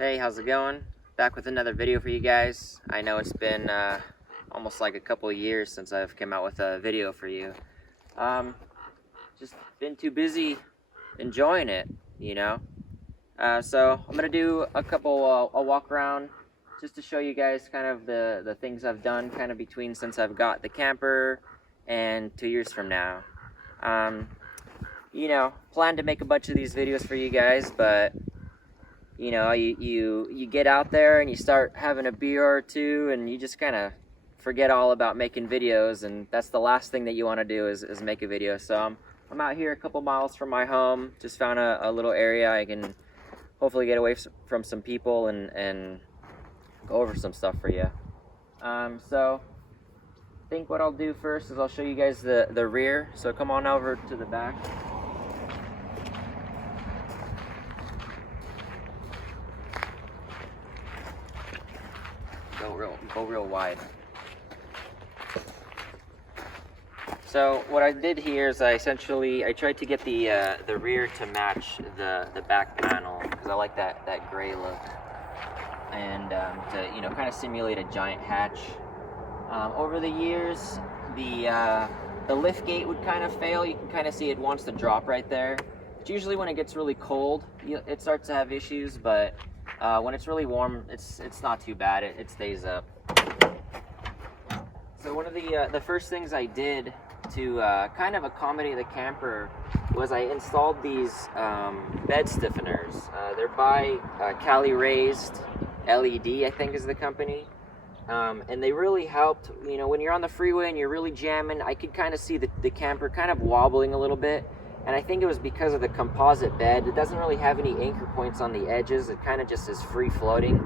Hey, how's it going? Back with another video for you guys. I know it's been almost like a couple of years since I've come out with a video for you. Just been too busy enjoying it, you know. So I'm gonna do a walk around just to show you guys kind of the things I've done kind of between since I've got the camper and 2 years from now. Plan to make a bunch of these videos for you guys, but you know, you get out there and you start having a beer or two and you just kind of forget all about making videos, and that's the last thing that you want to do is make a video. So I'm out here a couple miles from my home, just found a little area I can hopefully get away from some people and go over some stuff for you. So I think what I'll do first is I'll show you guys the rear. So come on over to the back. Go real wide. So what I did here is I tried to get the rear to match the back panel, because I like that gray look, and to kind of simulate a giant hatch. Over the years, the lift gate would kind of fail. You can kind of see it wants to drop right there. It's usually when it gets really cold it starts to have issues, but when it's really warm, it's not too bad. It stays up. So one of the first things I did to kind of accommodate the camper was I installed these bed stiffeners. They're by CaliRaised LED, I think is the company. And they really helped, when you're on the freeway and you're really jamming. I could kind of see the camper kind of wobbling a little bit. And I think it was because of the composite bed. It doesn't really have any anchor points on the edges. It kind of just is free floating.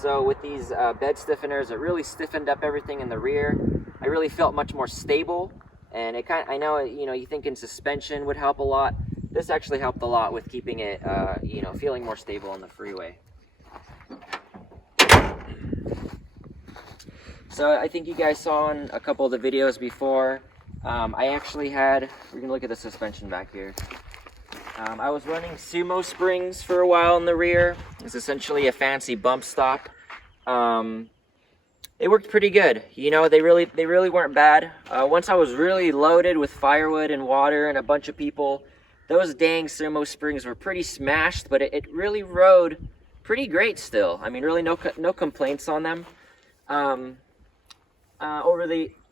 So with these bed stiffeners, it really stiffened up everything in the rear. I really felt much more stable. And I know, you think in suspension would help a lot. This actually helped a lot with keeping it, feeling more stable on the freeway. So I think you guys saw in a couple of the videos before, I actually had, we can look at the suspension back here. I was running sumo springs for a while in the rear. It's essentially a fancy bump stop. It worked pretty good. They really weren't bad. Once I was really loaded with firewood and water and a bunch of people, those dang sumo springs were pretty smashed, but it really rode pretty great still. I mean, really no complaints on them.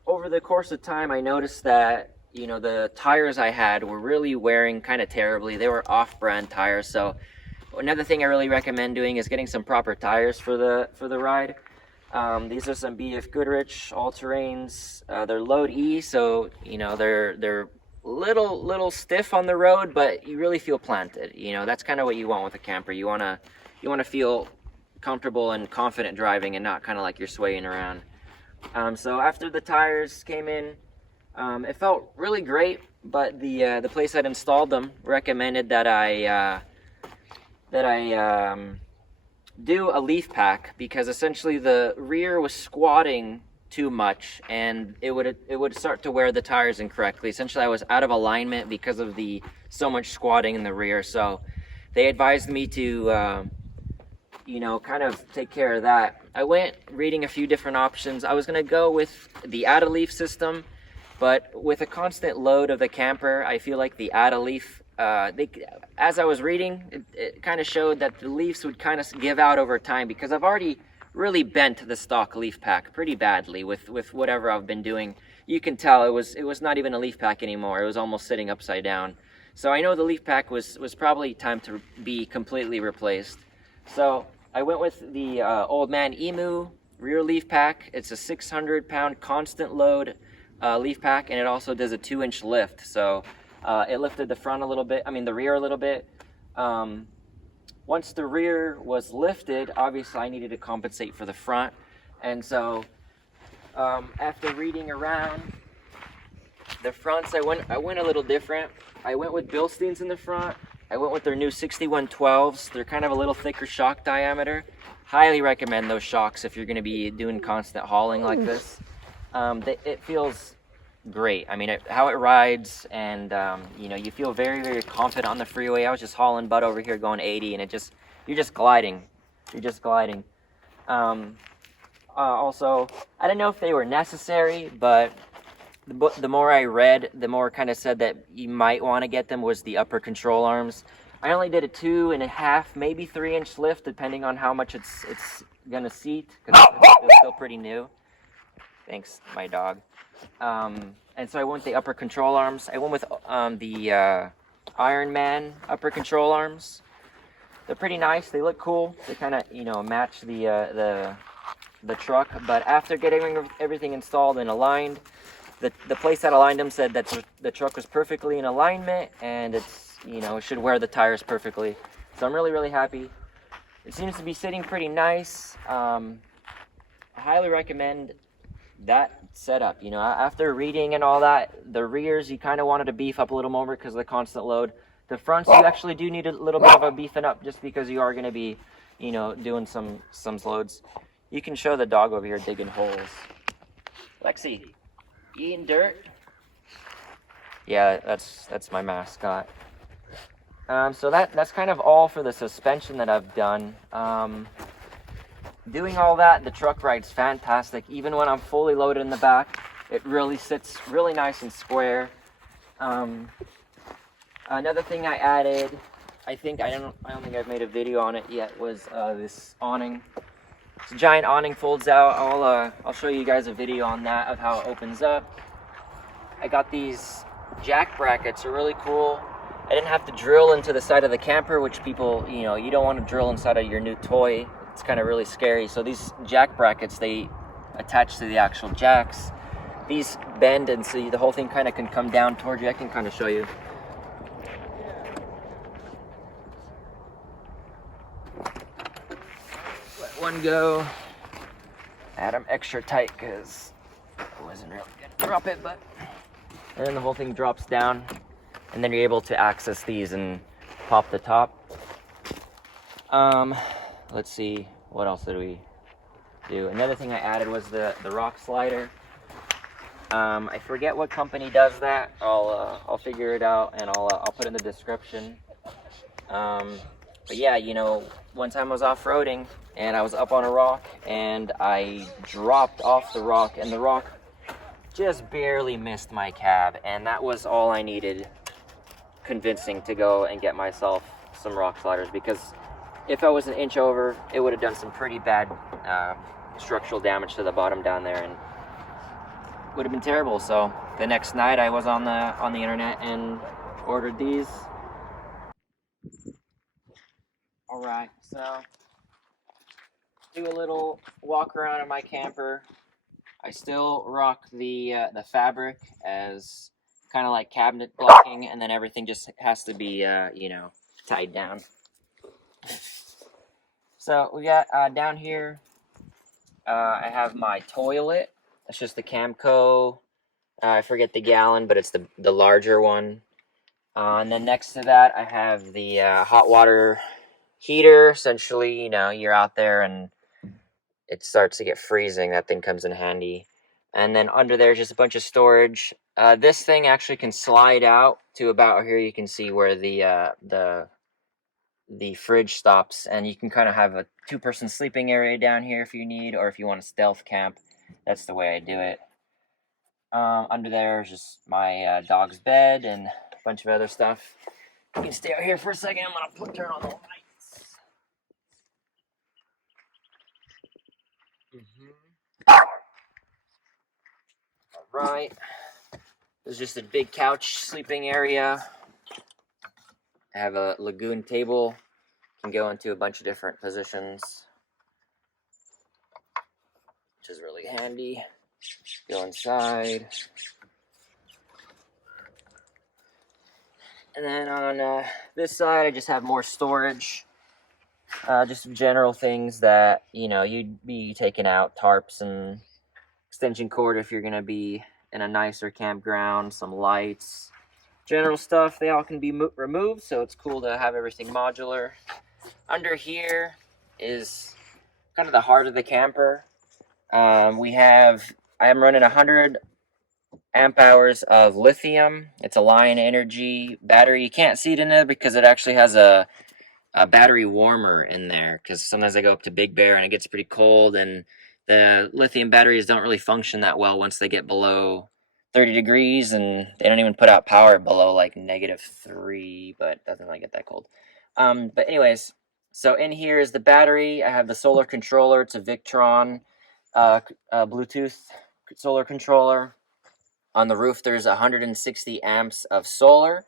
Over the course of time, I noticed that the tires I had were really wearing kind of terribly. They were off-brand tires. So another thing I really recommend doing is getting some proper tires for the ride. These are some BF Goodrich all-terrains. They're load E, so they're little stiff on the road, but you really feel planted. That's kind of what you want with a camper. You wanna feel comfortable and confident driving, and not kind of like you're swaying around. So after the tires came in, it felt really great, but the place that installed them recommended that I do a leaf pack, because essentially the rear was squatting too much and it would start to wear the tires incorrectly. Essentially I was out of alignment because of so much squatting in the rear. So they advised me to kind of take care of that. I went reading a few different options. I was going to go with the add-a-leaf system, but with a constant load of the camper, I feel like the add-a-leaf, as I was reading, it kind of showed that the leaves would kind of give out over time, because I've already really bent the stock leaf pack pretty badly with whatever I've been doing. You can tell it was not even a leaf pack anymore. It was almost sitting upside down. So I know the leaf pack was probably time to be completely replaced. So I went with the Old Man Emu rear leaf pack. It's a 600-pound constant load leaf pack, and it also does a 2-inch lift. So it lifted the rear a little bit. Once the rear was lifted, obviously I needed to compensate for the front. And so after reading around the fronts, I went a little different. I went with Bilsteins in the front. I went with their new 6112s. They're kind of a little thicker shock diameter. Highly recommend those shocks if you're going to be doing constant hauling like this. It feels great. I mean, how it rides, and you feel very, very confident on the freeway. I was just hauling butt over here going 80, and you're just gliding. You're just gliding. Also, I didn't know if they were necessary, but the more I read, the more kind of said that you might want to get them was the upper control arms. I only did a 2.5, maybe 3-inch lift, depending on how much it's gonna seat, because it's still pretty new. Thanks, my dog. And so I went with the upper control arms. I went with the Iron Man upper control arms. They're pretty nice. They look cool. They kind of match the truck. But after getting everything installed and aligned, the place that aligned them said that the truck was perfectly in alignment, and it's it should wear the tires perfectly. So I'm really happy. It seems to be sitting pretty nice. I highly recommend that setup. After reading and all that, the rears you kind of wanted to beef up a little more because of the constant load. The fronts you actually do need a little bit of a beefing up just because you are going to be doing some loads. You can show the dog over here digging holes. Lexi, you eating dirt? Yeah, that's my mascot. So that's kind of all for the suspension that I've done. Doing all that, the truck ride's fantastic. Even when I'm fully loaded in the back, it really sits really nice and square. Another thing I added, I don't think I've made a video on it yet, was this awning. It's a giant awning, folds out. I'll show you guys a video on that of how it opens up. I got these jack brackets. They're really cool. I didn't have to drill into the side of the camper, which people, you don't want to drill inside of your new toy. It's kind of really scary. So these jack brackets, they attach to the actual jacks. These bend, and so the whole thing kind of can come down towards you. I can kind of show you. Let one go. Add them extra tight because I wasn't really gonna drop it, but and then the whole thing drops down. And then you're able to access these and pop the top. Let's see, what else did we do? Another thing I added was the rock slider. I forget what company does that. I'll figure it out and I'll put it in the description. But yeah, one time I was off-roading and I was up on a rock and I dropped off the rock, and the rock just barely missed my cab, and that was all I needed convincing to go and get myself some rock sliders, because if I was an inch over, it would have done some pretty bad structural damage to the bottom down there, and would have been terrible. So the next night I was on the internet and ordered these. All right, so do a little walk around in my camper. I still rock the fabric as kind of like cabinet blocking, and then everything just has to be tied down. So we got down here, I have my toilet. It's just the Campo. I forget the gallon, but it's the larger one. And then next to that, I have the hot water heater. Essentially, you're out there and it starts to get freezing. That thing comes in handy. And then under there, just a bunch of storage. This thing actually can slide out to about here. You can see where the fridge stops, and you can kind of have a 2-person sleeping area down here if you need, or if you want to stealth camp. That's the way I do it. Under there is just my dog's bed and a bunch of other stuff. You can stay out here for a second. I'm gonna turn on the lights. Right. There's just a big couch sleeping area. I have a lagoon table. Can go into a bunch of different positions, which is really handy. Go inside. And then on this side, I just have more storage. Just general things that, you'd be taking out. Tarps and extension cord if you're going to be in a nicer campground. Some lights. General stuff, they all can be removed, so it's cool to have everything modular. Under here is kind of the heart of the camper. I am running 100 amp hours of lithium. It's a Lion Energy battery. You can't see it in there because it actually has a a battery warmer in there, because sometimes I go up to Big Bear and it gets pretty cold, and the lithium batteries don't really function that well once they get below 30 degrees, and they don't even put out power below like -3, but it doesn't really get that cold. But anyways, so in here is the battery. I have the solar controller. It's a Victron Bluetooth solar controller. On the roof, there's 160 amps of solar.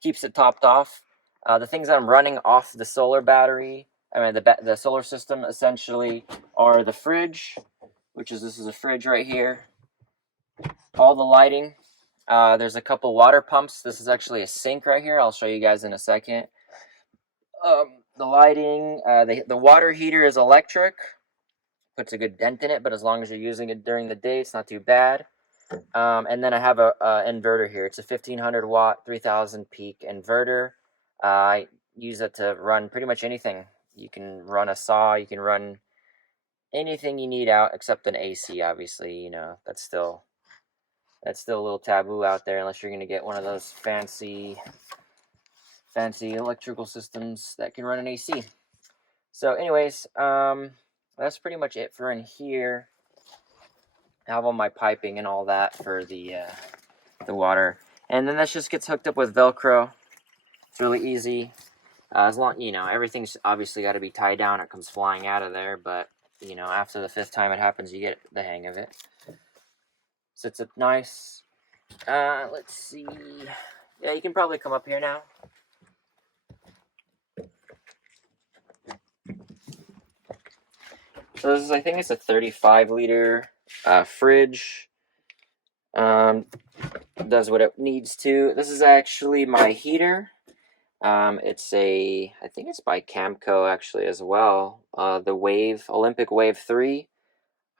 Keeps it topped off. The things that I'm running off the solar battery, the solar system, essentially, are the fridge, this is a fridge right here. All the lighting. There's a couple water pumps. This is actually a sink right here. I'll show you guys in a second. The lighting, the water heater is electric. Puts a good dent in it, but as long as you're using it during the day, it's not too bad. And then I have a inverter here. It's a 1500 watt, 3000 peak inverter. I use it to run pretty much anything. You can run a saw, you can run anything you need out except an AC, obviously. You know, that's still a little taboo out there unless you're going to get one of those fancy electrical systems that can run an AC. So anyways, that's pretty much it for in here. I have all my piping and all that for the water. And then that just gets hooked up with Velcro. It's really easy. As long, everything's obviously got to be tied down. It comes flying out of there, but, after the 5th time it happens, you get the hang of it. Sits up nice. Let's see. Yeah, you can probably come up here now. So I think it's a 35-liter fridge. Does what it needs to. This is actually my heater. I think it's by Campo actually as well. The Olympic Wave 3.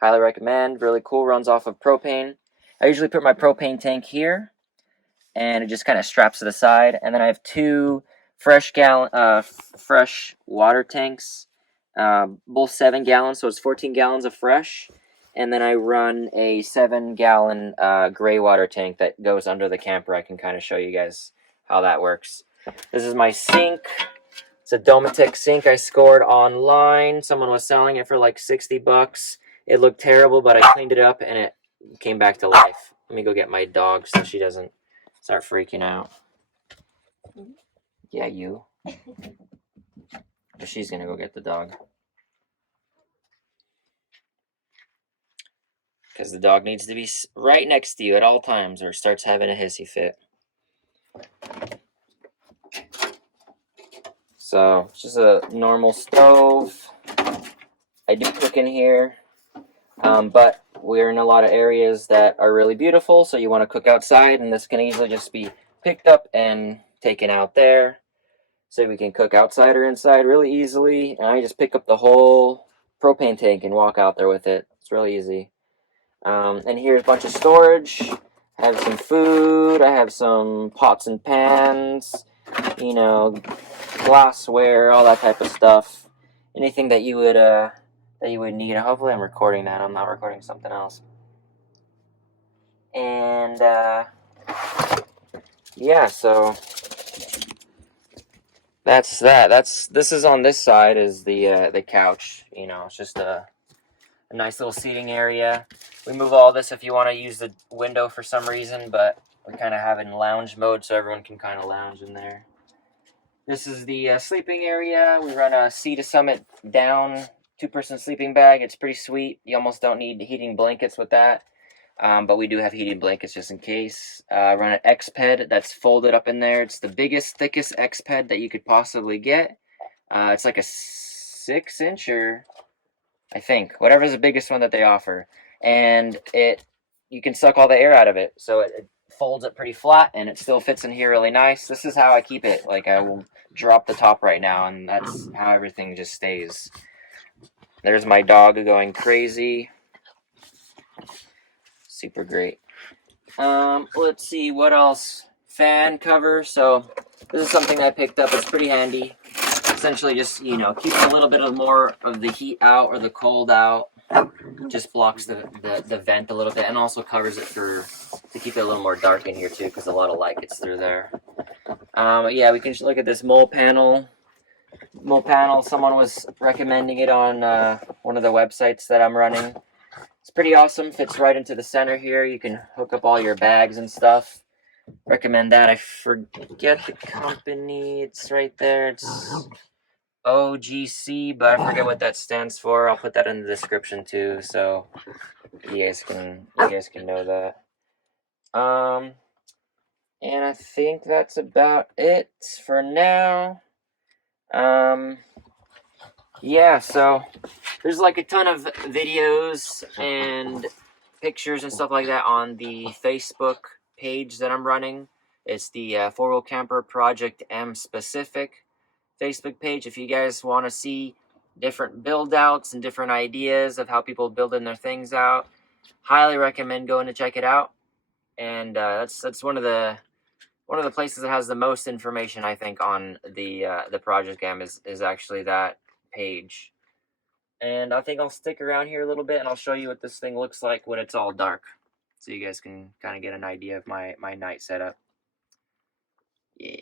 Highly recommend. Really cool. Runs off of propane. I usually put my propane tank here, and it just kind of straps to the side. And then I have 2 fresh water tanks, both 7 gallons, so it's 14 gallons of fresh. And then I run a 7-gallon gray water tank that goes under the camper. I can kind of show you guys how that works. This is my sink. It's a Domatec sink I scored online. Someone was selling it for like $60. It looked terrible, but I cleaned it up and it came back to life. Let me go get my dog so she doesn't start freaking out. Yeah, you. She's gonna go get the dog. Because the dog needs to be right next to you at all times or starts having a hissy fit. So, it's just a normal stove. I do cook in here. But we're in a lot of areas that are really beautiful, so you want to cook outside, and this can easily just be picked up and taken out there. So we can cook outside or inside really easily. And I just pick up the whole propane tank and walk out there with it. It's really easy. And here's a bunch of storage. I have some food. I have some pots and pans, glassware, all that type of stuff. Anything that you would need. Hopefully I'm recording that. I'm not recording something else. And yeah, so that's that. This is on this side is the couch. It's just a nice little seating area. We move all this if you want to use the window for some reason, but we kind of have it in lounge mode so everyone can kind of lounge in there. This is the sleeping area. We run a Sea to Summit down 2-person sleeping bag. It's pretty sweet. You almost don't need heating blankets with that, but we do have heating blankets just in case. Run an X-Ped that's folded up in there. It's the biggest, thickest X-Ped that you could possibly get. It's like a 6-incher, I think. Whatever's the biggest one that they offer. And you can suck all the air out of it. So it folds it pretty flat, and it still fits in here really nice. This is how I keep it. Like, I will drop the top right now, and that's how everything just stays. There's my dog going crazy. Super great. Let's see, what else? Fan cover. So this is something I picked up. It's pretty handy. Essentially just, keeps a little bit more of the heat out or the cold out. Just blocks the vent a little bit, and also covers it to keep it a little more dark in here too, because a lot of light gets through there. Yeah, we can just look at this mole panel. adjustable panel. Someone was recommending it on one of the websites that I'm running. It's pretty awesome. Fits right into the center here. You can hook up all your bags and stuff. Recommend that. I forget the company. It's right there. It's OGC, but I forget what that stands for. I'll put that in the description too, so you guys can know that. And I think that's about it for now. Yeah, so there's like a ton of videos and pictures and stuff like that on the Facebook page that I'm running. It's the Four Wheel Camper Project M specific Facebook page. If you guys want to see different build outs and different ideas of how people building their things out, highly recommend going to check it out. And that's one of the places that has the most information, I think, on the Project M is actually that page. And I think I'll stick around here a little bit and I'll show you what this thing looks like when it's all dark, so you guys can kind of get an idea of my night setup. Yeah.